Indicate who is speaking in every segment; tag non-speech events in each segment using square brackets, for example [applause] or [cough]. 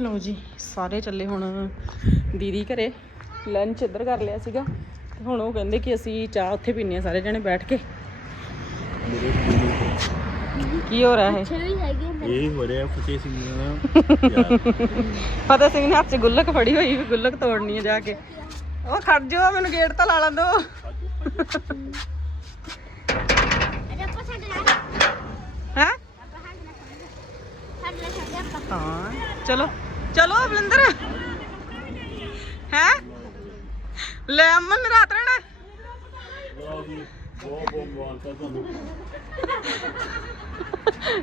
Speaker 1: ਲਓ ਜੀ ਸਾਰੇ ਚੱਲੇ ਹੁਣ ਦੀਦੀ ਘਰੇ। ਲੰਚ ਇੱਧਰ ਕਰ ਲਿਆ ਸੀਗਾ। ਤੇ ਹੁਣ ਉਹ ਕਹਿੰਦੇ ਕਿ ਅਸੀਂ ਚਾਹ ਉੱਥੇ ਪੀਨੇ ਆ ਸਾਰੇ ਜਣੇ ਬੈਠ ਕੇ। ਕੀ ਹੋ ਰਿਹਾ ਹੈ
Speaker 2: ਇਹ ਹੋ ਰਿਹਾ ਫਤਿਹ ਸਿੰਘ ਯਾਰ [laughs]
Speaker 1: ਫਤਿਹ ਸਿੰਘ ਨੇ ਹੱਥ 'ਚ ਗੁੱਲਕ ਫੜੀ ਹੋਈ ਵੀ ਗੁੱਲਕ ਤੋੜਨੀ ਹੈ ਜਾ ਕੇ। ਉਹ ਖੜ ਜਾਓ ਮੈਨੂੰ ਗੇਟ ਤਾਂ ਲਾ ਲਾਂ ਦੋ ਹੈ ਹਾਂ। ਚਲੋ ਚਲੋ ਬਲਿੰਦਰ ਹੈ? ਲੈ ਅਮਨ ਰਾਤ ਰਹਿਣਾ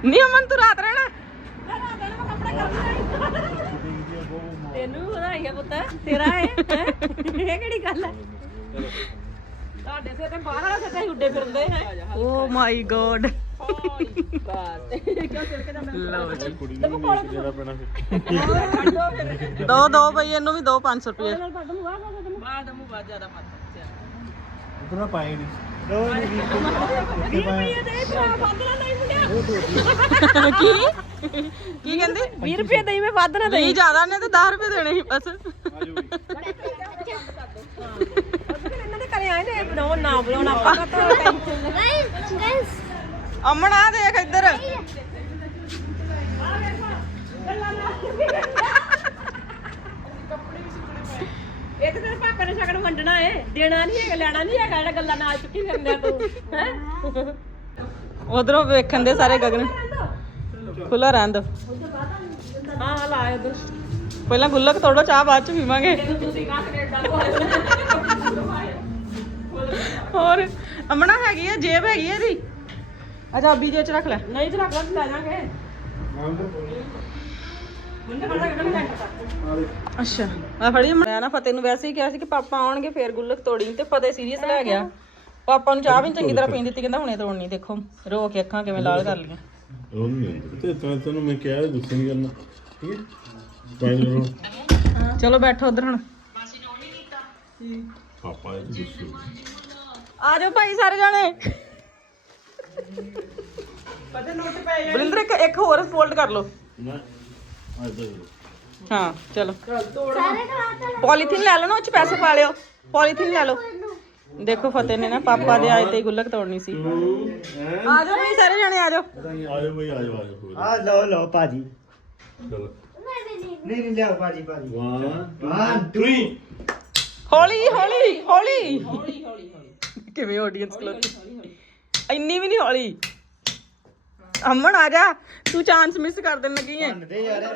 Speaker 1: ਨਹੀਂ ਅਮਨ ਤੂੰ ਰਾਤ ਰਹਿਣਾ
Speaker 3: ਤੈਨੂੰ ਵਧਾਈਆਂ ਪੁੱਤ ਤੇਰਾ ਹੈ? ਇਹ ਕਿਹੜੀ ਗੱਲ ਹੈ? ਤੁਹਾਡੇ ਸੇ ਤੇ ਬਾਹਰ ਵਾਲਾ ਹੀ ਉੱਡੇ ਫਿਰਦੇ ਹੈ?
Speaker 1: ਓ ਮਾਈ ਗੋਡ
Speaker 3: ਬਸ ਕਿਉਂ ਸਿਰ ਕੇ ਜਾਂਦਾ
Speaker 1: ਲਓ ਜੀ
Speaker 2: ਕੁੜੀ ਨੂੰ ਨਹੀਂ ਜਿਹੜਾ ਪੈਣਾ ਫਿਰ
Speaker 3: ਕੱਢੋ ਫਿਰ
Speaker 1: ਦੋ ਦੋ ਬਈ ਇਹਨੂੰ ਵੀ ਦੋ 500 ਰੁਪਏ
Speaker 3: ਨਾਲ ਪੱਟ ਨੂੰ ਵਾਹ ਵਾਹ ਬਾਹਰ ਦਾ ਮੂੰਹ ਬਾਹਰ ਜ਼ਿਆਦਾ ਪੱਟ
Speaker 2: ਉਤਨਾ ਪਾਏ ਨਹੀਂ
Speaker 3: ਵੀਹ ਰੁਪਏ। ਦੇ ਭਰਾ ਵਾਧਣਾ ਨਹੀਂ ਮੁੰਡਿਆ
Speaker 1: ਕੀ? ਕੀ ਕਹਿੰਦੇ?
Speaker 3: 20 ਰੁਪਏ ਦੇ ਮੈਂ ਵਾਧਣਾ
Speaker 1: ਨਹੀਂ ਜ਼ਿਆਦਾ ਨੇ ਤੇ 10 ਰੁਪਏ ਦੇਣੇ ਸੀ ਬਸ। [laughs]
Speaker 3: ਇਹਨਾਂ ਦੇ ਘਰੇ ਆਏ ਨੇ ਬਣਾਓ ਨਾ ਬਣਾਉਣਾ ਆਪਾਂ ਤਾਂ ਟੈਨਸ਼ਨ
Speaker 1: ਅਮਨ ਆ ਦੇਖ ਇੱਧਰ।
Speaker 3: ਇਹ ਤੇ ਤੇਰੇ ਪਾਪਾ ਨੇ ਸ਼ਗਨ ਵੰਡਣਾ ਏ। ਦੇਣਾ ਨਹੀਂ ਹੈਗਾ ਲੈਣਾ ਨਹੀਂ ਹੈਗਾ ਜਿਹੜਾ ਗੱਲਾਂ ਨਾਲ ਚੁੱਕੀ ਫਿਰਦੇ ਆ ਤੂੰ ਹੈ?
Speaker 1: ਉਧਰੋਂ ਵੇਖਣ ਦੇ ਸਾਰੇ ਗਗਨ। ਖੁੱਲਾ ਰਹਿਣ ਦੋ।
Speaker 3: ਹਾਂ ਲਾ ਉਧਰ
Speaker 1: ਪਹਿਲਾਂ ਗੁੱਲਕ ਤੋੜੋ ਚਾਹ ਬਾਅਦ ਚ ਪੀਵਾਂਗੇ।
Speaker 3: ਤੁਸੀਂ ਕਾ ਕੈਨੇਡਾ ਤੋਂ ਆਏ
Speaker 1: ਹੋਰ ਅਮਨਾ ਹੈਗੀ ਆ ਜੇਬ ਹੈਗੀ ਆ ਇਹਦੀ? ਅਜਾਬੀ ਜੇ ਚ ਰੱਖ ਲੈ।
Speaker 3: ਨਹੀਂ ਤੇ ਰੱਖ ਲੈ ਲੈ ਜਾਾਂਗੇ
Speaker 1: ਅੱਛਾ। ਆ ਫੜੀ ਮੈਂ ਨਾ ਫਤਿਹ ਨੂੰ ਵੈਸੇ ਹੀ ਕਿਹਾ ਸੀ ਕਿ ਪਾਪਾ ਆਉਣਗੇ ਫੇਰ ਗੁੱਲਕ ਤੋੜੀ ਤੇ ਫਤਿਹ ਸੀਰੀਅਸ ਲੈ ਗਿਆ। ਪਾਪਾ ਨੂੰ ਚਾਹ ਵੀ ਨੀ ਚੰਗੀ ਤਰ੍ਹਾਂ ਪੀਣ ਦਿੱਤੀ ਕਹਿੰਦਾ ਹੁਣੇ ਤੋੜਨੀ ਦੇਖੋ। ਰੋ ਕੇ ਅੱਖਾਂ ਕਿਵੇਂ ਲਾਲ ਕਰ ਲਈਆਂ।
Speaker 2: ਉਹ ਨਹੀਂ ਤੇ ਤੈਨੂੰ ਤੈਨੂੰ ਮੈਂ ਕਿਹਾ ਗੁੱਸੇ ਨਹੀਂ ਕਰਨਾ ਠੀਕ ਹੈ ਟਾਈਮ ਕਰੋ
Speaker 1: ਚਲੋ ਬੈਠੋ ਉਧਰ ਹੁਣ।
Speaker 2: ਪਾਪਾ ਇਹ ਗੁੱਸੇ
Speaker 1: ਆ ਜਾਓ ਭਾਈ ਸਾਰੇ ਜਾਣੇ। ਬਲਿੰਦਰ ਇੱਕ ਇੱਕ ਹੋਰ ਫੋਲਡ ਕਰ ਲਓ। ਹਾਂ ਚਲੋ। ਪੋਲੀਥੀਨ ਲੈ। ਲਓ ਨਾ ਉਹ ਚ ਪੈਸੇ ਪਾ ਲਿਓ। ਪੋਲੀਥੀਨ ਲੈ ਲਓ। ਦੇਖੋ ਫਤਿਹ ਨੇ ਨਾ ਪਾਪਾ ਦੇ ਆਏ ਤੇ ਹੀ ਗੁੱਲਕ ਤੋੜਨੀ ਸੀ। ਆ ਜਾਓ ਭਾਈ ਸਾਰੇ ਜਾਣੇ ਆ ਜਾਓ।
Speaker 2: ਆਜੋ ਬਈ ਆਜੋ ਆਜੋ
Speaker 4: ਆ ਲਓ ਲਓ ਭਾਜੀ।
Speaker 2: ਚਲੋ।
Speaker 4: ਨਹੀਂ। ਨਹੀਂ ਲਿਆਓ ਭਾਜੀ ਭਾਜੀ।
Speaker 2: 1 2 3
Speaker 1: ਹੌਲੀ ਹੌਲੀ ਹੌਲੀ। ਹੌਲੀ ਹੌਲੀ ਕਿਵੇਂ ਆਡੀਅנס ਖਲੋਤੀ ਇੰਨੀ ਵੀ ਨਹੀਂ ਹੌਲੀ। ਅਮਨ ਆ ਜਾ। ਤੂੰ ਚਾਂਸ ਮਿਸ ਕਰ ਦੇਣ ਲੱਗੀ
Speaker 4: ਯਾਰ।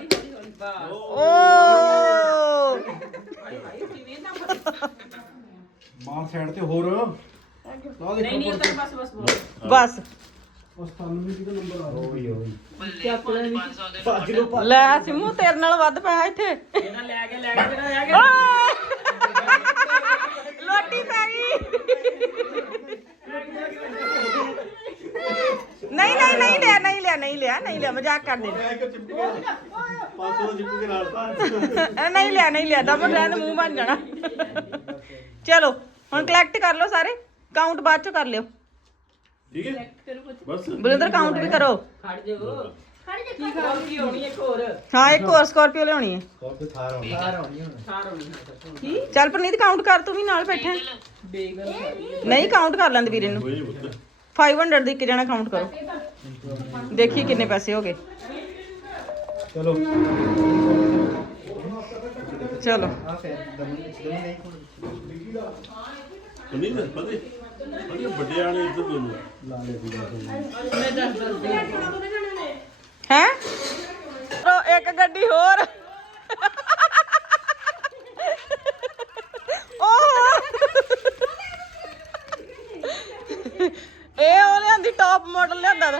Speaker 1: ਓ।
Speaker 4: ਮਾਂ ਸਾਈਡ ਤੇ ਹੋਰ। ਆ
Speaker 3: ਨਹੀਂ ਨਹੀਂ ਉਧਰ ਬਸ ਬਸ ਬਸ।
Speaker 1: ਬਸ।
Speaker 4: ਉਸ ਤੁਹਾਨੂੰ ਵੀ ਕਿਹਦਾ ਨੰਬਰ ਆ ਹੋਈ ਹੋਈ ਭੱਜ ਲੋ ਭੱਜ
Speaker 1: ਲੈ ਸਿਮੂ ਤੇਰੇ ਨਾਲ ਵੱਧ ਪਿਆ ਇੱਥੇ।
Speaker 3: ਇਹਨਾਂ ਲੈ ਕੇ ਲੈ ਕੇ ਜਿਹੜਾ ਰਹਿ ਗਿਆ
Speaker 1: ਓਏ! ਲੋਟੀ ਪੈ ਗਈ ਨਹੀਂ ਨਹੀਂ ਨਹੀਂ ਲਿਆ ਨਹੀਂ ਲਿਆ ਨਹੀਂ ਲਿਆ ਨਹੀਂ ਲਿਆ ਮਜ਼ਾਕ ਕਰਦੇ ਨੇ।
Speaker 2: 500 ਦਾ ਚਿੱਪੂ ਕੇ ਨਾਲ
Speaker 1: ਨਹੀਂ ਲਿਆ ਨਹੀਂ ਲਿਆ ਦਮਨ ਰਹਿਣ ਮੂੰਹ ਬਣ ਜਾਣਾ। ਚਲੋ ਹੁਣ ਕਲੈਕਟ ਕਰ ਲਓ ਸਾਰੇ ਕਾਊਂਟ ਬਾਅਦ ਚ ਕਰ ਲਿਓ।
Speaker 2: ਠੀਕ ਹੈ? ਬਸ।
Speaker 1: ਬਲਿੰਦਰ ਕਾਊਂਟ ਵੀ ਕਰੋ।
Speaker 3: ਖੜ ਜਾਓ। ਕੀ ਖਾ ਕੀ ਹੋਣੀ ਇੱਕ ਹੋਰ।
Speaker 1: ਹਾਂ ਇੱਕ ਹੋਰ ਸਕਾਰਪੀਓ ਲਿਆਉਣੀ ਹੈ।
Speaker 4: ਥਾਰ ਥਾਰ ਹੁਣ।
Speaker 3: ਹੋਣੀ
Speaker 1: ਚੱਲ ਪ੍ਰਨੀਤ ਕਾਊਂਟ ਕਰ ਤੂੰ ਵੀ ਨਾਲ ਬੈਠਾ। ਨਹੀਂ। ਕਾਊਂਟ ਕਰ ਲੈਂਦੇ ਵੀਰੇ ਨੂੰ। 500 ਦੀ ਇੱਕ ਜਣਾ ਕਾਊਂਟ ਕਰੋ। ਦੇਖੀ ਕਿੰਨੇ ਪੈਸੇ ਹੋ ਗਏ।
Speaker 4: ਚਲੋ।
Speaker 1: ਚਲੋ।
Speaker 4: ਨਹੀਂ
Speaker 2: ਪਤਾ ਪਤਾ ਇੱਧਰ ਦੋਨੋਂ
Speaker 4: ਲਾ
Speaker 1: ਹੈ? ਇੱਕ ਗੱਡੀ ਹੋਰ ਓਹ ਇਹ ਉਹ ਲਿਆਂਦੀ ਟੌਪ ਮਾਡਲ ਲਿਆਂਦਾ ਦਾ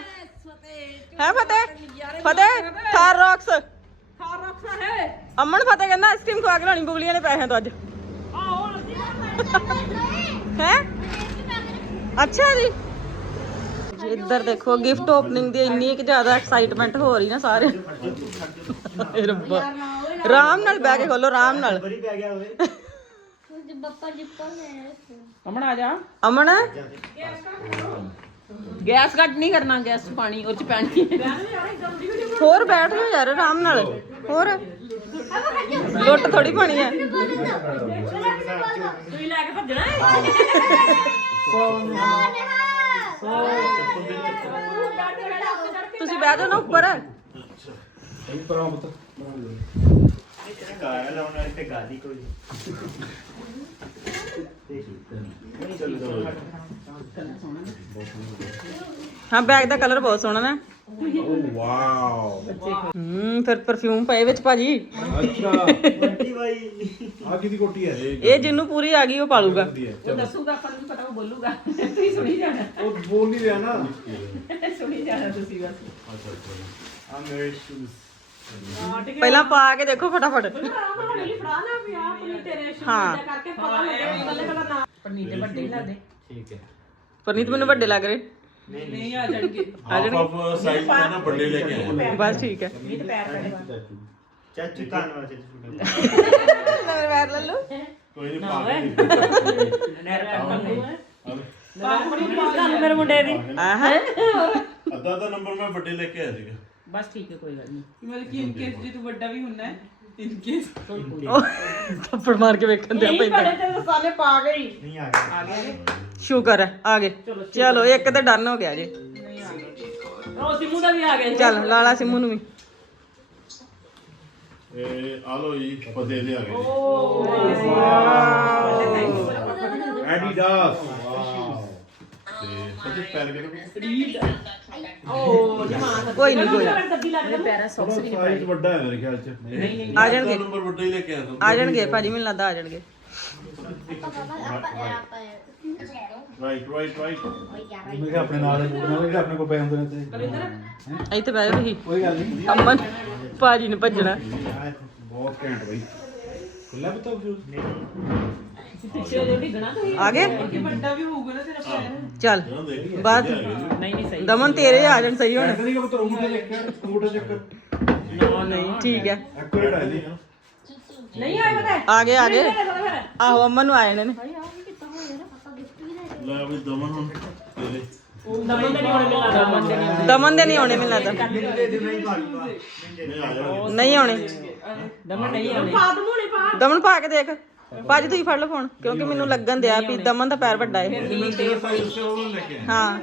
Speaker 1: ਹੈ ਫਤਿਹ ਫਤਿਹ ਥਾਰ ਰੌਕਸ
Speaker 3: ਖਾਰ ਰੱਖਾ ਹੈ
Speaker 1: ਅਮਨ ਫਤਿਹ ਕਹਿੰਦਾ ਲਾਣੀ ਬੁਗਲੀਆਂ ਦੇ ਪੈਸਿਆਂ ਤੋਂ ਅੱਜ। ਹੈ? ਅੱਛਾ ਜੀ। ਇੱਧਰ ਦੇਖੋ ਗਿਫਟ ਓਪਨਿੰਗ ਦੀ ਇੰਨੀ ਕਿ ਜ਼ਿਆਦਾ ਐਕਸਾਈਟਮੈਂਟ ਹੋ ਰਹੀ ਨਾ ਸਾਰੇ ਰੱਬਾ। ਆਰਾਮ ਨਾਲ ਬਹਿ ਕੇ ਖੋਲੋ ਆਰਾਮ ਨਾਲ।
Speaker 3: ਅਮਨ ਆ ਜਾ।
Speaker 1: ਅਮਨ?
Speaker 3: ਗੈਸ ਕੱਟ ਨਹੀਂ ਕਰਨਾ ਗੈਸ ਪਾਣੀ ਉਹ ਚ ਪਾਣੀ
Speaker 1: ਹੋਰ ਬੈਠ ਜਾਓ ਯਾਰ ਆਰਾਮ ਨਾਲ। ਹੋਰ? ਲੁੱਟ ਥੋੜੀ ਪਾਣੀ ਹੈ
Speaker 3: ਤੁਸੀਂ ਲੈ ਕੇ ਭੱਜਣਾ ਹੈ
Speaker 1: ਤੁਸੀਂ ਬਹਿ ਜਾਓ ਨਾ ਉੱਪਰ।
Speaker 4: ਪਰਾਂ ਪੁੱਤ
Speaker 5: ਕਾਰ ਲਾਉਣ ਵਾਲੀ ਤੇ ਗਾਦੀ ਕੋਈ।
Speaker 1: ਹਾਂ ਬੈਗ ਦਾ ਕਲਰ ਬਹੁਤ ਸੋਹਣਾ ਨਾ।
Speaker 2: ਵਾਓ
Speaker 1: ਹੂੰ ਫਿਰ ਪਰਫਿਊਮ ਪਏ ਵਿੱਚ ਭਾਜੀ।
Speaker 4: ਅੱਛਾ।
Speaker 5: ਬੰਟੀ ਬਾਈ
Speaker 4: ਆ ਕਿਹਦੀ ਕੋਟੀ ਹੈ।
Speaker 1: ਇਹ ਜਿੰਨੂੰ ਪੂਰੀ ਆ ਗਈ ਉਹ ਪਾਲੂਗਾ।
Speaker 3: ਉਹ ਦੱਸੂਗਾ ਆਪਾਂ ਨੂੰ ਪਤਾ ਉਹ ਬੋਲੂਗਾ। ਤੁਸੀਂ ਸੁਣੀ ਜਾਣਾ।
Speaker 4: ਉਹ ਬੋਲ ਨਹੀਂ ਰਿਹਾ ਨਾ।
Speaker 3: ਸੁਣੀ ਜਾਣਾ ਤੁਸੀਂ ਬਸ।
Speaker 5: ਆ ਮੇਰੇ ਸ਼ੂਜ਼
Speaker 1: ਪਹਿਲਾਂ ਪਾ ਕੇ ਦੇਖੋ ਫਟਾਫਟ।
Speaker 3: ਆਰਾਮ ਨਾਲ ਹੌਲੀ ਫੜਾ ਨਾ ਵੀ ਆ ਪਨੀ ਤੇਰੇ ਸ਼ੂਜ਼
Speaker 1: ਹਾਂ।
Speaker 3: ਦਾ ਕਰਕੇ ਪਤਾ ਲੱਗੇ ਕੱਲੇ ਕੱਲਾ ਨਾ। ਪਨੀ ਤੇ ਵੱਡੇ ਹੀ। ਲੱਗਦੇ
Speaker 5: ਠੀਕ ਹੈ।
Speaker 1: ਪਰਨੀਤ ਮੈਨੂੰ ਵੱਡੇ ਲੱਗ ਰਹੇ।
Speaker 5: ਨਹੀਂ
Speaker 3: ਨਹੀਂ। ਆ ਜਾਣਗੇ।
Speaker 2: ਹਾਫ ਆਫ ਸਾਈਜ਼ ਦਾ ਨਾ ਵੱਡੇ ਲੈ ਕੇ ਆਇਆ
Speaker 1: ਬਸ ਠੀਕ ਹੈ।
Speaker 5: ਚਾਚੂ। ਧੰਨਵਾਦ ਚਾਚੂ
Speaker 1: ਨਵੇਂ ਪੈਰ ਲੈ ਲਓ।
Speaker 2: ਕੋਈ ਨਹੀਂ ਪਾ ਕੇ
Speaker 3: ਨਹਿਰ ਪੈਰ ਮੇਰੇ ਮੁੰਡੇ ਦੀ।
Speaker 1: ਆਹ।
Speaker 2: ਅੱਧਾ ਅੱਧਾ ਨੰਬਰ ਮੈਂ ਵੱਡੇ ਲੈ ਕੇ ਆਇਆ ਸੀਗਾ।
Speaker 3: ਬਸ ਠੀਕ ਹੈ ਕੋਈ ਗੱਲ ਨਹੀਂ।
Speaker 6: ਮਤਲਬ ਕਿ ਇਨ ਕੇਸ ਜੇ ਤੂੰ ਵੱਡਾ ਵੀ ਹੁੰਨਾ ਹੈ ਇਨ ਕੇਸ
Speaker 1: ਥੱਪੜ ਮਾਰ ਕੇ ਵੇਖਣ ਦੇ
Speaker 3: ਨਹੀਂ
Speaker 1: ਪੈਂਦਾ।
Speaker 3: ਬੜੇ ਤੇ ਸਾਲੇ ਪਾ ਗਈ
Speaker 5: ਨਹੀਂ ਆ ਗਿਆ
Speaker 3: ਆ ਗਏ
Speaker 1: ਸ਼ੁਕਰ ਹੈ ਆ ਗਏ। ਚਲੋ ਇੱਕ ਤੇ ਡਨ ਹੋ ਗਿਆ ਜੀ।
Speaker 3: ਉਹ ਸਿਮੂ ਦਾ ਵੀ ਆ ਗਿਆ
Speaker 1: ਚੱਲ ਲਾਲਾ ਸਿੰਮੂ ਨੂੰ ਵੀ।
Speaker 2: ਇਹ ਆ ਲੋ ਜੀ ਪਤੇ ਦੇ ਆ ਗਏ
Speaker 4: ਐਡੀਡਾਸ।
Speaker 2: ਤੇ ਪਤੇ ਪੈਰ ਕੇ
Speaker 3: ਉਹ ਜਮਾਨ
Speaker 1: ਕੋਈ ਨਹੀਂ ਕੋਈ ਨੀ।
Speaker 3: ਗੱਦੀ ਲੱਗ ਗਈ ਪੈਰਾਂ ਸੌਕਸ ਵੀ
Speaker 4: ਸਾਈਜ਼ ਵੱਡਾ ਹੈ ਮੇਰੇ ਖਿਆਲ ਚ।
Speaker 2: ਨਹੀਂ
Speaker 1: ਆ ਜਾਣਗੇ।
Speaker 2: ਨੰਬਰ ਵੱਡੇ ਹੀ ਲੈ ਕੇ ਆਇਆ ਸੀ
Speaker 1: ਆ ਜਾਣਗੇ ਭਾਜੀ ਮੈਨੂੰ ਲੱਗਦਾ ਆ ਜਾਣਗੇ।
Speaker 2: ਰਾਈਟ ਰਾਈਟ ਰਾਈਟ
Speaker 4: ਮੈਂ ਕਿਹਾ ਆਪਣੇ ਨਾਲ ਦੇ ਬੂਟ ਨਾਲ ਜਿਹੜੇ ਆਪਣੇ ਕੋਲ ਪਏ ਹੁੰਦੇ ਨੇ ਤੇ।
Speaker 1: ਇੱਥੇ ਬਹਿ ਜਾਓ ਤੁਸੀਂ
Speaker 4: ਕੋਈ ਗੱਲ ਨਹੀਂ
Speaker 1: ਅਮਨ ਭਾਜੀ ਨੇ ਭੱਜਣਾ।
Speaker 4: ਬਹੁਤ ਘੈਂਟ ਬਈ। ਖੁੱਲਾ ਬਤਾ
Speaker 3: ਪਿੱਛੇ ਜੋ ਡਿੱਗਣਾ ਤੁਸੀਂ
Speaker 1: ਆ ਗਏ?
Speaker 6: ਕਿ ਵੱਡਾ ਵੀ ਹੋਊਗਾ ਨਾ ਤੇਰਾ ਪੈਰ
Speaker 1: ਚੱਲ ਬਾਅਦ
Speaker 3: ਨਹੀਂ ਨਹੀਂ ਸਹੀ।
Speaker 1: ਦਮਨ ਤੇਰੇ ਆ ਜਾਣ ਸਹੀ ਹੁਣ।
Speaker 4: ਨਹੀਂ ਚੱਕਰ।
Speaker 1: ਠੀਕ ਹੈ।
Speaker 4: ਐਕੂਰੇਟ ਜੀ
Speaker 3: ਨਹੀਂ ਆਏ ਪਤਾ?
Speaker 1: ਆ ਗਏ ਆ ਗਏ। ਆਹੋ ਅਮਨ ਨੂੰ ਆਏ ਨੇ
Speaker 2: ਲੈ ਵੀ ਦਮਨ ਹੁਣ ਤੇਰੇ।
Speaker 3: ਦਮਨ ਦੇ ਨਹੀਂ ਹੋਣੇ ਮਿਲਾ ਦਮਨ ਦੇ ਨਹੀਂ।
Speaker 1: ਆਉਣੇ
Speaker 2: ਆ
Speaker 3: ਦਮਨ ਨਹੀਂ ਆਉਣੇ।
Speaker 1: ਦਮਨ ਪਾ ਕੇ ਦੇਖ। ਭਾਜੀ ਤੁਸੀਂ ਫੜ ਲਓ ਫੋਨ ਕਿਉਂਕਿ ਮੈਨੂੰ ਲੱਗਣ ਦਿਆ ਵੀ ਦਮਨ ਦਾ ਪੈਰ ਵੱਡਾ ਹੈ
Speaker 2: ਤੇਰਾ ਸਾਈਜ਼ ਉਹ ਲੈ ਕੇ ਆਇਆ
Speaker 1: ਹਾਂ।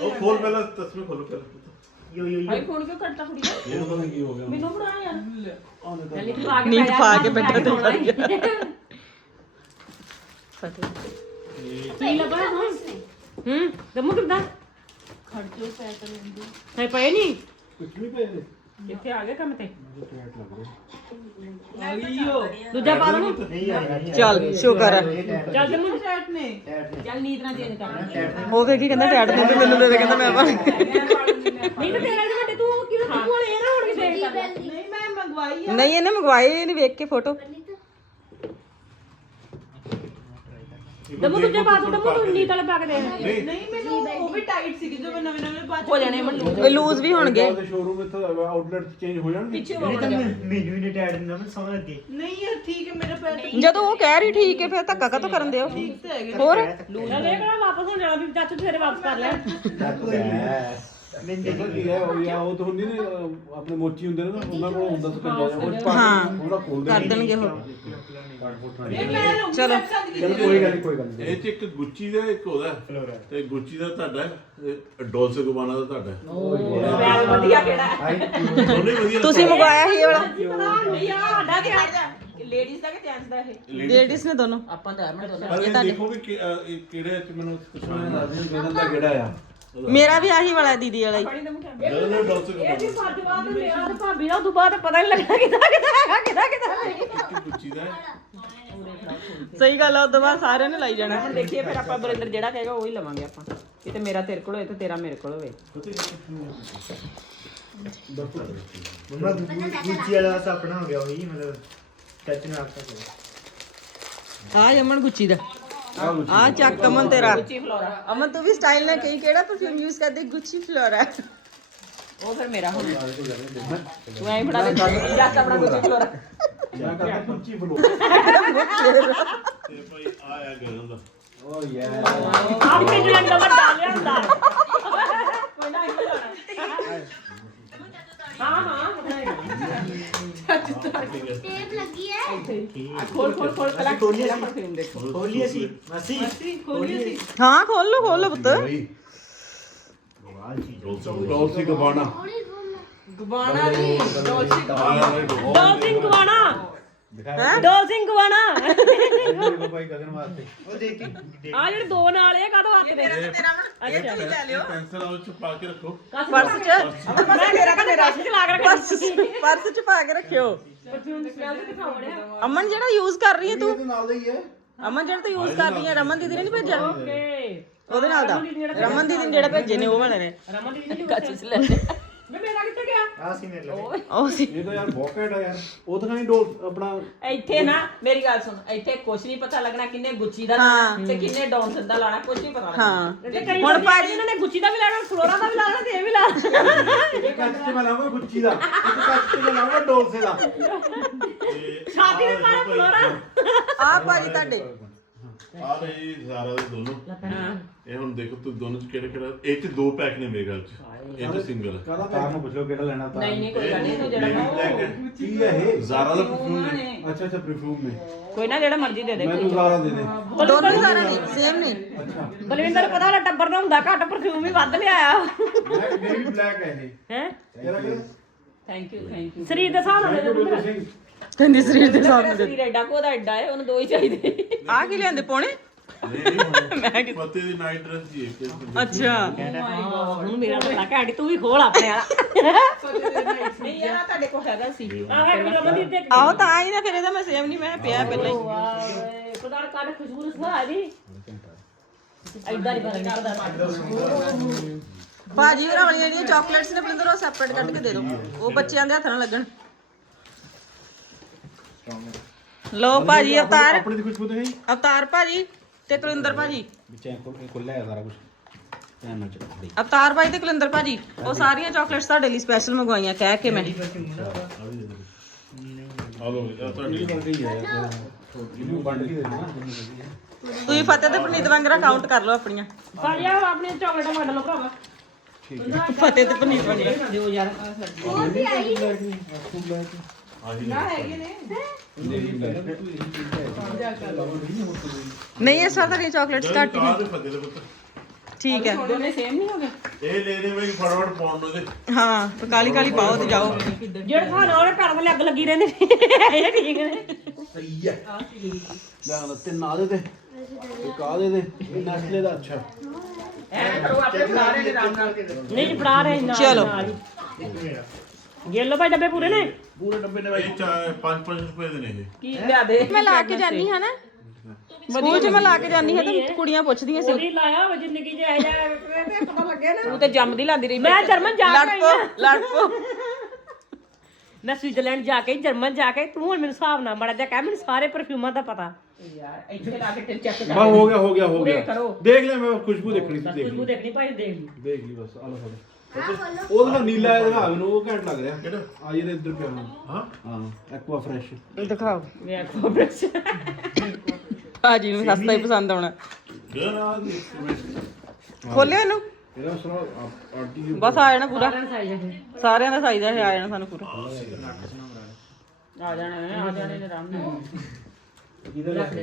Speaker 2: ਉਹ ਖੋਲ ਪਹਿਲਾਂ ਤਸਵੀਰ ਖੋਲੋ ਪਹਿਲਾਂ।
Speaker 5: ਯੋ ਯੋ
Speaker 3: ਆਈ ਫੋਨ ਕਿਉਂ ਕੱਟਦਾ ਕੁੜੀ
Speaker 2: ਇਹ ਪਤਾ ਨਹੀਂ ਕੀ ਹੋ ਗਿਆ।
Speaker 3: ਮੈਨੂੰ ਬਣਾ ਯਾਰ। ਪਹਿਲੇ ਤੂੰ ਆ ਕੇ
Speaker 1: ਨੀਂਦ
Speaker 3: ਪੈ ਜਾ,
Speaker 1: ਕੇ ਬੈਠਾ ਤੇ। ਕਰ ਗਿਆ। ਫਤਿਹ
Speaker 3: ਕੀ ਲੱਗਾ ਹੁਣ? ਹੂੰ ਦਮੂ ਕਿੱਦਾਂ?
Speaker 6: ਖਰਚੋ ਪੈਟਰ ਲੈਂਦੀ।
Speaker 3: ਹੈ ਪਏ ਨਹੀਂ?
Speaker 4: ਕੁਝ ਵੀ ਪਏ ਨੇ?
Speaker 3: ਇੱਥੇ ਆ ਗਏ ਕੰਮ ਤੇ? ਦੂਜਾ ਪਾ
Speaker 5: ਗਿਆ ਨਹੀਂ
Speaker 1: ਚੱਲ ਸ਼ੁਕਰ ਹੈ
Speaker 3: ਚੱਲ ਦਮੂ
Speaker 6: ਸ਼ਰਟ ਨੇ
Speaker 3: ਚੱਲ ਨੀਂਦ ਨਾਲ ਚੇਂਜ ਕਰ।
Speaker 1: ਉਹ ਵੇਖੀ ਕਹਿੰਦਾ ਟੈਟ ਦੇ ਤੇ ਮੈਨੂੰ ਦੇ ਦੇ ਕਹਿੰਦਾ ਮੈਂ ਪਾ
Speaker 3: ਨਹੀਂ ਤੇ ਤੇਰਾ ਦੇ ਵੱਡੇ ਤੂੰ ਕਿਉਂ ਤੂੰ ਕੋਲ ਇਹ ਨਾ ਹੋਣ ਕੇ ਦੇਖ ਕਰ
Speaker 6: ਨਹੀਂ ਮੈਂ ਮੰਗਵਾਈ ਆ।
Speaker 1: ਨਹੀਂ ਇਹਨੇ ਮੰਗਵਾਏ ਨਹੀਂ ਵੇਖ ਕੇ ਫੋਟੋ।
Speaker 3: ਦਮੂ ਦੂਜਾ ਪਾ ਦੂ ਦਮੂ ਤੂੰ ਨੀਂਦ ਵਾਲੇ ਪਾ ਕੇ ਦੇਖ
Speaker 6: ਨਹੀਂ। ਮੈਨੂੰ ਉਹ ਵੀ ਟਾਈਟ ਸੀ ਜੋ ਮੈਂ ਨਵੇਂ ਨਵੇਂ ਬਾਅਦ
Speaker 3: ਹੋ ਜਾਣੇ ਮਨ
Speaker 1: ਇਹ ਲੂਜ਼ ਵੀ ਹੋਣਗੇ।
Speaker 4: ਦੇ ਸ਼ੋਰੂਮ ਇੱਥੇ ਆਊਟਲੈਟ ਚੇਂਜ ਹੋ ਜਾਣਗੇ।
Speaker 3: ਪਿੱਛੇ
Speaker 5: ਨਹੀਂ ਤਾਂ ਮੈਨੂੰ ਹੀ ਨਹੀਂ ਟੈਡ ਨਾ ਮੈਂ ਸਮਝ ਲੱਗੇ।
Speaker 6: ਨਹੀਂ ਯਾਰ ਠੀਕ ਹੈ ਮੇਰਾ ਪੈਰ ਤਾਂ
Speaker 1: ਜਦੋਂ ਉਹ ਕਹਿ ਰਹੀ ਠੀਕ ਹੈ ਫਿਰ ਧੱਕਾ ਕਾਤੋਂ ਕਰਨ ਦਿਓ?
Speaker 6: ਠੀਕ ਤੇ ਹੈਗਾ
Speaker 1: ਹੋਰ?
Speaker 3: ਲੂਣਾ ਲੈ ਕੇ ਵਾਪਸ ਹੋ ਜਾਣਾ ਵੀ ਚਾਚੂ ਤੇਰੇ ਵਾਪਸ ਕਰ ਲੈ।
Speaker 4: ਕੀ ਹੈ ਤਾਂ ਨੇ ਆਪਣੇ ਮੋਚੀ ਹੁੰਦੇ ਨੇ ਨਾ ਉਹਨਾਂ ਕੋਲ ਹੁੰਦਾ ਸੀ ਪੰਜਾ ਉਹ ਪਾ
Speaker 1: ਹਾਂ।
Speaker 4: ਉਹਦਾ ਖੋਲ
Speaker 1: ਕਰ ਦੇਣਗੇ ਉਹ। ਚਲੋ।
Speaker 4: ਚਲ ਕੋਈ ਗੱਲ ਨੀ, ਕੋਈ ਗੱਲ ਨੀ।
Speaker 2: ਇਹ ਚ ਇੱਕ ਗੁੱਚੀ ਦਾ ਇੱਕ ਉਹਦਾ ਤੇ ਗੁੱਚੀ ਦਾ ਤੁਹਾਡਾ ਡੋਲਸੇ ਗੁਬਾਨਾ ਦਾ ਤੁਹਾਡਾ
Speaker 3: ਵਧੀਆ ਕਿਹੜਾ
Speaker 2: ਦੋਨੇ ਵਧੀਆ
Speaker 1: ਤੁਸੀਂ ਮੰਗਵਾਇਆ ਸੀ ਇਹ ਵਾਲਾ?
Speaker 3: ਨਹੀਂ ਆ ਸਾਡਾ ਤੇ ਲੇਡੀਜ਼ ਦਾ ਕਿ ਜੈਂਟਸ ਦਾ ਇਹ?
Speaker 1: ਲੇਡੀਜ਼ ਨੇ ਦੋਨੋਂ।
Speaker 3: ਆਪਾਂ ਤਾਂ ਮੈਂ ਦੋਨੋਂ
Speaker 2: ਪਰ ਇਹ ਦੇਖੋ ਵੀ ਕਿ- ਅਹ, ਇਹ ਕਿਹੜੇ ਚ ਮੈਨੂੰ
Speaker 4: ਦੱਸ ਦਿਆਂ ਕਿਹਨਾਂ ਦਾ ਕਿਹੜਾ ਆ।
Speaker 1: ਮੇਰਾ ਵੀ ਆਹੀ ਵਾਲਾ ਦੀਦੀ ਵਾਲਾ ਹੀ।
Speaker 3: ਇਹ ਬਾਅਦ ਮੇਰਾ ਤੇ ਭਾਬੀ ਦਾ ਉਦੋਂ ਬਾਅਦ ਪਤਾ ਨਹੀਂ ਲੱਗਣਾ ਕਿਦਾਂ ਕਿਦਾਂ ਹੈਗਾ ਕਿਦਾਂ ਕਿਦਾਂ ਨਹੀਂ
Speaker 2: ਇੱਕ ਗੁੱਚੀ ਦਾ ਹੈ।
Speaker 1: ਸਹੀ ਗੱਲ ਆ ਉਦੋਂ ਬਾਅਦ ਸਾਰਿਆਂ ਨੇ ਲਾਈ ਜਾਣਾ।
Speaker 3: ਹੁਣ ਦੇਖੀਏ ਫਿਰ ਆਪਾਂ ਬਰਿੰਦਰ ਜਿਹੜਾ ਕਹੇਗਾ ਉਹ ਹੀ ਲਵਾਂਗੇ ਆਪਾਂ। ਕਿਤੇ ਮੇਰਾ ਤੇਰੇ ਕੋਲ ਹੋਏ ਤੇ ਤੇਰਾ ਮੇਰੇ ਕੋਲ ਹੋਵੇ।
Speaker 5: ਮੰਮਾ ਗੁੱਚੀ ਵਾਲਾ ਤਾਂ ਆਪਣਾ ਹੋ ਗਿਆ ਉਹੀ ਮਤਲਬ ਟੱਚ ਨਾਲ ਆਪਣਾ
Speaker 1: ਆ ਜਮਨ ਗੁੱਚੀ ਦਾ। ਆ ਚੱਕ ਅਮਨ ਤੇਰਾ
Speaker 3: ਗੁੱਚੀ ਫਲੋਰਾ
Speaker 1: ਅਮਨ ਤੂੰ ਵੀ ਸਟਾਈਲ ਨਾਲ ਕਹੀ ਕਿਹੜਾ ਪਰਫਿਊਮ ਯੂਜ਼ ਕਰਦੀ ਗੁੱਚੀ ਫਲੋਰਾ
Speaker 3: ਉਹ ਫਿਰ ਮੇਰਾ ਹੋ ਗਿਆ ਤੂੰ ਐਂ ਫੜਾ ਦੇ ਜੱਟ ਆਪਣਾ ਗੁੱਚੀ ਫਲੋਰਾ
Speaker 4: ਮੈਂ ਕਰਦਾ ਪੁੱਚੀ ਫਲੋ
Speaker 2: ਤੇ ਭਾਈ ਆ ਆ ਗਰਨ ਦਾ
Speaker 4: ਓ ਯਾਰ
Speaker 3: ਆਪ ਇੰਗਲੈਂਡ ਦਾ ਵੱਡਾ ਲਿਆਂਦਾ ਕੋਈ ਨਾ ਇੰਗਲੈਂਡ ਹਾਂ ਹਾਂ
Speaker 7: ਟੇਪ ਲੱਗੀ ਹੈ।
Speaker 3: ਖੋਲ ਖੋਲ ਖੋਲ ਪਹਿਲਾਂ
Speaker 5: ਖੋਲੀ।
Speaker 3: ਮੇਰਾ
Speaker 5: ਅਸੀਂ।
Speaker 3: ਪਰਫਿਊਮ ਦੇਖੋ।
Speaker 5: ਖੋਲੀ ਅਸੀਂ ਮਾਸੀ
Speaker 6: ਅਸੀਂ ਖੋਲੀ ਸੀ।
Speaker 1: ਹਾਂ ਖੋਲ ਲੋ ਖੋਲ ਲੋ ਪੁੱਤ।
Speaker 2: ਡੋਲਸੀ
Speaker 6: ਗਵਾਣਾ। ਨਹੀਂ ਡੋਲਚੀ
Speaker 3: ਡੋਲ ਸਿੰਘ ਗਵਾਣਾ।
Speaker 1: ਹੈ?
Speaker 3: ਡੋਲ ਸਿੰਘ ਗਵਾਣਾ
Speaker 5: ਭਾਈ ਗਗਨ ਵਾਸਤੇ। ਉਹ ਦੇਖ ਕੇ
Speaker 3: ਆ ਜਿਹੜੇ ਦੋ ਨਾਲ ਇਹ ਕਾਹਦੋਂ ਹੱਥ ਦੇ
Speaker 1: ਅੱਛਾ।
Speaker 2: ਲੈ ਲਿਓ। ਪੈਨਸਲ ਆ ਚ ਪਾ ਕੇ ਰੱਖੋ।
Speaker 1: ਪਰਸ ਚ?
Speaker 3: ਮੈਂ ਮੇਰਾ ਕਦੇ ਰਸ਼ ਚ ਲਾ ਕੇ ਰੱਖਿਆ
Speaker 1: ਪਰਸ ਪਰਸ ਚ ਪਾ ਕੇ ਰੱਖਿਓ।
Speaker 3: ਰਿਹਾ
Speaker 1: ਅਮਨ ਜਿਹੜਾ ਯੂਜ਼ ਕਰ ਰਹੀ ਹੈ ਤੂੰ?
Speaker 2: ਇਹਦੇ ਨਾਲ ਦਾ ਹੀ ਹੈ।
Speaker 1: ਅਮਨ ਜਿਹੜਾ ਤੂੰ ਯੂਜ਼ ਕਰਦੀ ਹੈ ਰਮਨ ਦੀਦੀ ਨੇ ਨਹੀਂ ਭੇਜਿਆ?
Speaker 3: ਓਕੇ
Speaker 1: ਉਹਦੇ ਨਾਲ ਦਾ। ਰਮਨ ਦੀਦੀ ਨੇ ਜਿਹੜਾ ਭੇਜੇ ਨੇ ਉਹ ਵਾਲੇ ਨੇ।
Speaker 3: ਰਮਨ
Speaker 1: ਕੱਚ ਲੈ
Speaker 5: ਆ ਸੀ ਮੇਰੇ ਲਈ।
Speaker 1: ਉਹ ਸੀ।
Speaker 2: ਇਹ ਤਾਂ ਯਾਰ ਘੈਂਟ ਆ ਯਾਰ। ਉਹ ਤਾਂ ਨਹੀਂ ਡੋਲ ਆਪਣਾ
Speaker 3: ਇੱਥੇ ਨਾ ਮੇਰੀ ਗੱਲ ਸੁਣ ਇੱਥੇ ਕੁਝ ਨਹੀਂ ਪਤਾ ਲੱਗਣਾ ਕਿੰਨੇ ਗੁੱਚੀ ਦਾ। ਲਾਣਾ ਤੇ ਕਿੰਨੇ ਡੌਨਸਨ ਦਾ ਲਾਣਾ ਕੁਝ ਨਹੀਂ ਪਤਾ ਲੱਗਣਾ।
Speaker 1: ਹਾਂ।
Speaker 3: ਤੇ ਕਈ
Speaker 1: ਹੁਣ
Speaker 3: ਹੁਣ
Speaker 1: ਭਾਜੀ-
Speaker 3: ਇਹਨਾਂ ਨੇ ਗੁੱਚੀ ਦਾ ਵੀ ਲਾਣਾ ਫਲੋਰਾ ਦਾ ਵੀ ਲਾਣਾ ਤੇ ਇਹ ਵੀ ਲਾਣਾ
Speaker 2: ਕੱਚ ਤੇ ਮੈਂ ਲਾਵਾਂਗਾ ਗੁੱਚੀ ਦਾ ਇੱਕ ਕੱਚ ਤੇ ਡੋਲਸੇ ਦਾ।
Speaker 3: ਛਾਤੀ ਦੇ ਪਾਰੇ ਫਲੋਰਾ।
Speaker 1: ਆ ਭਾਜੀ ਤੁਹਾਡੇ।
Speaker 2: ਆ ਰਹੀ ਸਾਰਾ ਦੇ ਦੋਨੋਂ। ਇਹ ਹੁਣ ਦੇਖੋ ਤੂੰ ਦੋਨੋਂ ਚ ਕਿਹੜਾ ਕਿਹੜਾ ਇਹ ਚ ਦੋ ਪੈਕ ਨੇ ਮੇਰੇ ਘਰ ਚ। ਇਹ ਚ ਸਿੰਗਲ
Speaker 4: ਕਾਹਦਾ ਪੈਕ? ਨੂੰ ਪੁੱਛ ਲਓ ਕਿਹੜਾ ਲੈਣਾ ਤਾਂ
Speaker 3: ਨਹੀਂ ਨਹੀਂ ਕੋਈ ਗੱਲ ਨਹੀਂ ਤੂੰ ਜਿਹੜਾ ਕਹੋ।
Speaker 4: ਕੀ ਹੈ ਇਹ?
Speaker 2: ਜ਼ਾਰਾ ਦਾ ਪਰਫਿਊਮ ਨੇ।
Speaker 4: ਅੱਛਾ ਅੱਛਾ ਪਰਫਿਊਮ ਨੇ।
Speaker 3: ਕੋਈ ਨਾ ਜਿਹੜਾ ਮਰਜ਼ੀ ਦੇ ਦੇ।
Speaker 4: ਮੈਨੂੰ ਜ਼ਾਰਾ ਦੇ ਦੇ।
Speaker 1: ਦੋਨੋਂ ਹੀ ਸਾਰਾ ਨਹੀਂ ਸੇਮ ਨਹੀਂ
Speaker 4: ਅੱਛਾ।
Speaker 3: ਬਲਵਿੰਦਰ ਪਤਾ ਉਹਦਾ ਟੱਬਰ ਦਾ ਹੁੰਦਾ ਘੱਟ ਪਰਫਿਊਮ ਵੀ ਵੱਧ ਲਿਆਇਆ।
Speaker 4: ਬਲੈਕ ਨੇਵੀ ਬਲੈਕ ਹੈ ਇਹ।
Speaker 3: ਹੈ?
Speaker 4: ਤੇਰਾ ਕਿਹੜਾ?
Speaker 3: ਥੈਂਕ ਯੂ ਥੈਂਕ ਯੂ ਸਰੀਰ ਦੇ ਹਿਸਾਬ ਨਾਲ ਦੇ ਦੇ।
Speaker 1: ਕਹਿੰਦੀ ਸਰੀਰ ਦੇ ਸਾਹਮਣੇ
Speaker 3: ਮੇਰਾ ਸਰੀਰ ਐਡਾ ਕੋਦਾ ਐਡਾ ਹੈ ਉਹਨੂੰ ਦੋ ਹੀ ਚਾਹੀਦੇ।
Speaker 1: ਆ ਕੀ ਲਿਆਂਦੇ ਪੋਣੇ?
Speaker 2: ਮੈਂ ਕਿ ਪਤੇ ਦੀ ਨਾਈਟ ਡਰੈਸ ਜੀ ਇੱਕ
Speaker 1: ਅੱਛਾ।
Speaker 3: ਹੁਣ ਮੇਰਾ ਬੜਾ ਘੈਂਟ ਤੂੰ ਵੀ ਖੋਲ ਆਪਣੇ ਵਾਲਾ
Speaker 6: ਨਹੀਂ ਯਾਰ ਆਹ ਤੁਹਾਡੇ ਕੋਲ ਹੈਗਾ ਸੀ।
Speaker 3: ਆਹ ਇੱਕ ਰਮਨਦੀਪ ਦੇ
Speaker 1: ਆਹੋ ਤਾਂ ਹੀ ਨਾ ਫਿਰ ਇਹਦਾ ਮੈਂ ਸੇਮ ਨਹੀਂ ਮੈਂ ਪਿਆ ਪਹਿਲਾਂ ਹੀ।
Speaker 3: ਵਾਏ ਖੁਦਾ ਕਾਢ ਖੁਸ਼ਬੂ ਰਸਵਾ ਦੀ ਐਡਾ ਹੀ ਫ਼ਰਕ ਕਰਦਾ
Speaker 1: ਭਾਜੀ ਹੋਰਾਂ ਵਾਲੀਆਂ ਜਿਹੜੀਆਂ ਚਾਕਲੇਟਸ ਨੇ ਬਲਿੰਦਰ ਉਹ ਸੈਪਰੇਟ ਕੱਢ ਕੇ ਦੇ ਦਿਓ। ਉਹ ਬੱਚਿਆਂ ਦੇ ਹੱਥ ਨਾਲ ਲੱਗਣ। ਲੋ ਭਾਜੀ ਅਵਤਾਰ।
Speaker 4: ਆਪਣੀ ਦੀ ਖੁਸ਼ਬੂ ਤੇ ਹੈ।
Speaker 1: ਅਵਤਾਰ ਭਾਜੀ। ਤੇ ਕੁਲਿੰਦਰ ਭਾਜੀ?
Speaker 4: ਵਿੱਚ ਇਹ ਖੁੱਲਾ ਹੈ ਸਾਰਾ ਕੁਝ ਨਾਲ
Speaker 1: ਅਵਤਾਰ ਭਾਈ ਤੇ ਕੁਲਿੰਦਰ ਭਾਜੀ ਉਹ ਸਾਰੀਆਂ ਚਾਕਲੇਟਸ ਤੁਹਾਡੇ ਲਈ ਸਪੈਸ਼ਲ ਮੰਗਵਾਈਆਂ ਕਹਿ ਕੇ ਮੈਂ।
Speaker 2: ਆ ਲੋ ਇਹ ਤੁਹਾਡੀ
Speaker 4: ਗਈ ਹੈ ਇਹਨੂੰ ਵੰਡ ਕੇ ਦੇ ਦੇਣਾ
Speaker 1: ਤੁਸੀਂ ਫਤਿਹ ਤੇ ਪਨੀਤ ਵਾਂਗਰਾ ਕਾਊਂਟ ਕਰ ਲਓ ਆਪਣੀਆਂ।
Speaker 3: ਭਾਜੀ ਆਹ ਆਪਣੀ ਚਾਕਲੇਟਾਂ ਵੰਡ ਲਓ ਭਰਾਵਾ।
Speaker 1: ਫਤਿਹ ਤੇ ਪਨੀਤ ਵਾਂਗਰਾ।
Speaker 3: ਦਿਓ ਯਾਰ।
Speaker 7: ਹੋਰ ਵੀ ਆਈ।
Speaker 6: ਨਾ ਹੈਗੇ ਨੇ।
Speaker 1: ਨਹੀਂ ਇਸ ਵਾਰ ਤੁਹਾਡੀਆਂ ਚਾਕਲੇਟਸ ਘੱਟ ਹੀ ਨੇ
Speaker 2: ਦੇ ਦੇ ਪੁੱਤ।
Speaker 1: ਠੀਕ ਹੈ।
Speaker 3: ਦੋਨੇ ਸੇਮ ਨਹੀਂ ਹੋਗੇ?
Speaker 2: ਇਹ ਲੈ ਲੈ ਮੈਂ ਫਟਾਫਟ ਪਾਉਣ ਨੂੰ ਦੇ
Speaker 1: ਹਾਂ ਤੇ ਕਾਲੀ ਕਾਲੀ ਪਾਓ ਤੇ ਜਾਓ।
Speaker 3: ਜਿਹੜੇ ਖਾਣਾ ਉਹਨੇ ਪੈਰ ਥੱਲੇ ਅੱਗ ਲੱਗੀ ਰਹਿੰਦੇ ਨੇ ਇਹ ਠੀਕ ਨੇ।
Speaker 4: ਸਹੀ ਹੈ। ਲੈ ਆਂਦਾ ਤਿੰਨ ਆ ਦੇ ਤੇ ਇੱਕ ਆ ਦੇ ਦੇ। ਇਹ ਨੈਸਲੇ ਦਾ ਅੱਛਾ।
Speaker 3: ਐ ਕਰੋ ਆਪਣੇ ਸਾਰੇ ਦੇ ਆਰਾਮ ਨਾਲ। ਨਹੀਂ ਫੜਾ ਰਹੇ ਨਾਲ
Speaker 1: ਚਲੋ।
Speaker 3: ਨਾਲ ਹੀ। ਗੇ ਲੋ ਭਾਈ ਡੱਬੇ ਪੂਰੇ ਨੇ?
Speaker 2: ਪੂਰੇ ਡੱਬੇ ਨੇ ਇਹ 5-5 ਰੁਪਏ ਦੇ ਨੇ ਇਹ।
Speaker 3: ਕੀ ਲਿਆ ਦੇ?
Speaker 1: ਮੈਂ ਲਾ ਕੇ ਜਾਨੀ ਹਾਂ ਨਾ। ਸਕੂਲ 'ਚ ਮੈਂ ਲਾ ਕੇ ਜਾਨੀ ਹਾਂ ਤੇ ਕੁੜੀਆਂ ਪੁੱਛਦੀਆਂ ਸੀ।
Speaker 3: ਉਹਦੀ ਲਾਇਆ ਵਾ ਜ਼ਿੰਦਗੀ 'ਚ ਇਹ ਜਾ
Speaker 6: ਤੇ ਪਤਾ ਲੱਗਿਆ ਨਾ।
Speaker 3: ਤੂੰ ਤੇ ਜੰਮਦੀ ਲਾਂਦੀ ਰਹੀ। ਮੈਂ ਜਰਮਨ ਜਾ ਕੇ ਆਂ।
Speaker 1: ਲੜਪੋ
Speaker 3: ਮੈਂ ਸਵਿਟਜ਼ਰਲੈਂਡ ਜਾ ਕੇ ਜਰਮਨ ਜਾ ਕੇ ਤੂੰ ਹੁਣ ਮੈਨੂੰ ਹਿਸਾਬ ਨਾਲ ਮੜਾ ਜਾ ਕਹਿ ਮੈਨੂੰ ਸਾਰੇ ਪਰਫਿਊਮਾਂ ਦਾ ਪਤਾ।
Speaker 6: ਯਾਰ ਇੱਥੇ ਲਾ ਕੇ ਚੈੱਕ
Speaker 4: ਬਾ ਹੋ ਗਿਆ ਹੋ ਗਿਆ ਹੋ ਗਿਆ।
Speaker 3: ਕਰੋ।
Speaker 4: ਦੇਖ ਲੈ ਮੈਂ ਖੁਸ਼ਬੂ ਦੇਖਣੀ ਸੀ ਦੇਖ
Speaker 3: ਖੁਸ਼ਬੂ ਦੇਖਣੀ ਭਾਈ ਦੇਖ ਲਈ।
Speaker 4: ਦੇਖ ਲਈ ਬਸ ਆ ਲੋ ਫੜ ਉਹ ਤਾਂ ਨੀਲਾ ਹੈ ਦਿਖਾ ਮੈਨੂੰ ਉਹ ਘੈਂਟ ਲੱਗ ਰਿਹਾ।
Speaker 2: ਕਿਹੜਾ?
Speaker 4: ਆ ਇਹਦੇ ਇੱਧਰ ਪਿਆ।
Speaker 2: ਹਾਂ?
Speaker 4: ਹਾਂ ਐਕਵਾ ਫਰੈਸ਼।
Speaker 1: ਦਿਖਾਓ।
Speaker 3: ਵੇਖੋ ਬ੍ਰਸ਼
Speaker 1: ਭਾਜੀ ਨੂੰ ਸਸਤਾ ਹੀ ਪਸੰਦ ਆਉਣਾ। ਖੋਲਿਓ ਇਹਨੂੰ।
Speaker 4: ਇਹਦਾ ਸੁਣਾ ਜੀ
Speaker 1: ਬਸ ਆ ਜਾਣਾ ਪੂਰਾ। ਸਾਰਿਆਂ ਦਾ ਸਾਈਜ਼ ਆ ਜਾਣਾ ਸਾਨੂੰ ਪੂਰਾ।
Speaker 3: ਆ। ਜਾਣੇ ਆ ਜਾਣੇ ਨੇ ਆਰਾਮ ਨਾਲ।
Speaker 4: ਕਿਹਦਾ ਲੱਗ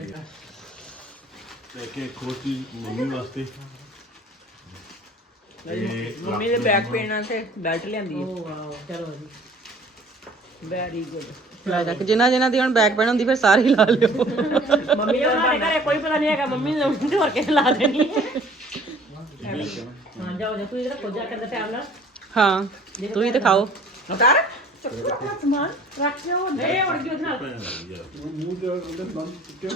Speaker 2: ਲੈ ਕੇ ਖੋਤੀ ਮੰਮੀ ਵਾਸਤੇ। ਇਹ
Speaker 6: ਮੰਮੀ ਦੇ ਬੈਕ ਪੇਨ ਨਾਲ ਤੇ ਬੈਲਟ ਲਿਆਂਦੀ ਹੈ
Speaker 3: ਓ ਵਾਓ ਚਲੋ ਜੀ। ਵੈਰੀ ਗੁੱਡ
Speaker 1: ਲੈ ਜਾ। ਕੇ ਜਿਨ੍ਹਾਂ ਜਿਨ੍ਹਾਂ ਦੀ ਹੁਣ ਬੈਕ ਪੈਣ ਹੁੰਦੀ ਫਿਰ ਸਾਰੇ ਹੀ ਲਾ ਲਿਓ।
Speaker 3: ਮੰਮੀ ਦਾ ਸਾਡੇ ਘਰੇ ਕੋਈ ਪਤਾ ਨਹੀਂ ਹੈਗਾ ਮੰਮੀ ਨੇ ਉਹਦੇ ਹੋਰ ਕੇ ਲਾ ਦੇਣੀ ਹੈ। ਹਾਂ ਜਾਓ ਜਾ ਤੂੰ ਇਹਦਾ ਖੋਜਾ ਕਰਦਾ ਟਾਈਮ ਨਾਲ।
Speaker 1: ਹਾਂ ਤੁਸੀਂ ਤੇ ਖਾਓ।
Speaker 6: ਉਤਾਰ
Speaker 3: ਸਮਾਨ ਰੱਖ ਕੇ ਉਹ ਨਹੀਂ ਵੜ ਗਈ ਉਹਦੇ ਨਾਲ।
Speaker 4: ਮੂੰਹ ਤੇ ਉਹਦੇ ਬੰਦ ਚੁੱਕਿਆ।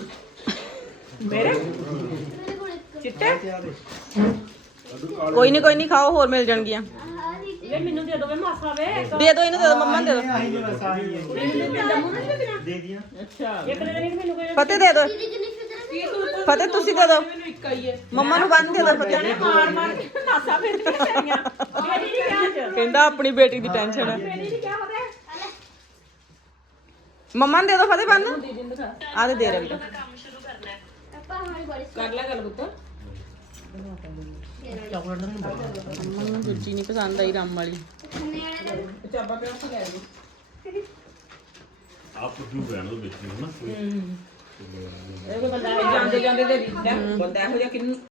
Speaker 6: ਮੇਰੇ?
Speaker 7: ਮੇਰੇ ਕੋਲ ਇੱਕ
Speaker 6: ਚਿੱਟੇ
Speaker 1: ਕੋਈ ਨਹੀਂ ਕੋਈ ਨਹੀਂ ਖਾਓ ਹੋਰ ਮਿਲ ਜਾਣਗੀਆਂ।
Speaker 7: ਦੀ
Speaker 3: ਵੇ ਮੈਨੂੰ ਦੇ ਦੋ ਵੇ ਮਾਸਾ ਵੇ।
Speaker 1: ਦੇ ਦਿਓ ਇਹਨੂੰ ਦੇ ਦਿਓ ਮੰਮਾ ਨੂੰ ਦੇ ਦਿਓ
Speaker 5: ਆਹੀ ਬਸ ਆਹੀ ਹੈ ਦੇ ਦੀਆਂ।
Speaker 3: ਅੱਛਾ। ਇੱਕ ਦੇ ਨਹੀਂ ਮੈਨੂੰ ਕੋਈ
Speaker 1: ਫਤਿਹ ਦੇ
Speaker 6: ਤੂੰ
Speaker 1: ਫਤਿਹ ਤੁਸੀਂ ਦੇ ਦਿਓ
Speaker 6: ਮੈਨੂੰ ਇੱਕ ਆਈ ਹੈ
Speaker 1: ਮੰਮਾ ਨੂੰ ਬੰਨ ਦੇ ਦਿਓ ਫਤਿਹ
Speaker 3: ਮਾਰ ਮਾਰ ਕੇ ਬੇਟੀ ਨਹੀਂ ਕਿਹਾ ਅੱਜ
Speaker 1: ਕਹਿੰਦਾ ਆਪਣੀ ਬੇਟੀ ਦੀ ਟੈਨਸ਼ਨ ਹੈ
Speaker 3: ਬੇਟੀ ਨਹੀਂ ਕਿਹਾ ਪਤਾ
Speaker 1: ਮੰਮਾ ਨੂੰ ਦੇ ਦਿਓ ਫਤਿਹ ਬੰਨ। ਆ ਤੇ। ਦੇ ਰਹੇ ਬੇਟਾ।
Speaker 6: ਕਰ ਲੈ ਗੱਲ ਪੁੱਤ।
Speaker 1: ਮੰਮਾ ਨੂੰ ਦੂਜੀ ਨਹੀਂ ਪਸੰਦ ਆਈ ਰਾਮ ਵਾਲੀ।
Speaker 7: ਖੰਨੇ ਵਾਲੇ ਦਾ
Speaker 6: ਚਾਬਾ ਪਿਆ ਉੱਥੇ ਲੈ ਲਓ
Speaker 2: ਆਪ ਨੂੰ ਦੋ ਵਿੱਚ ਨੂੰ ਨਾ
Speaker 6: ਇਹ ਕੋਈ ਬੰਦਾ ਜਾਂਦੇ ਜਾਂਦੇ ਦੇ ਬੰਦਾ ਇਹੋ ਜਿਹਾ ਕਿੰਨ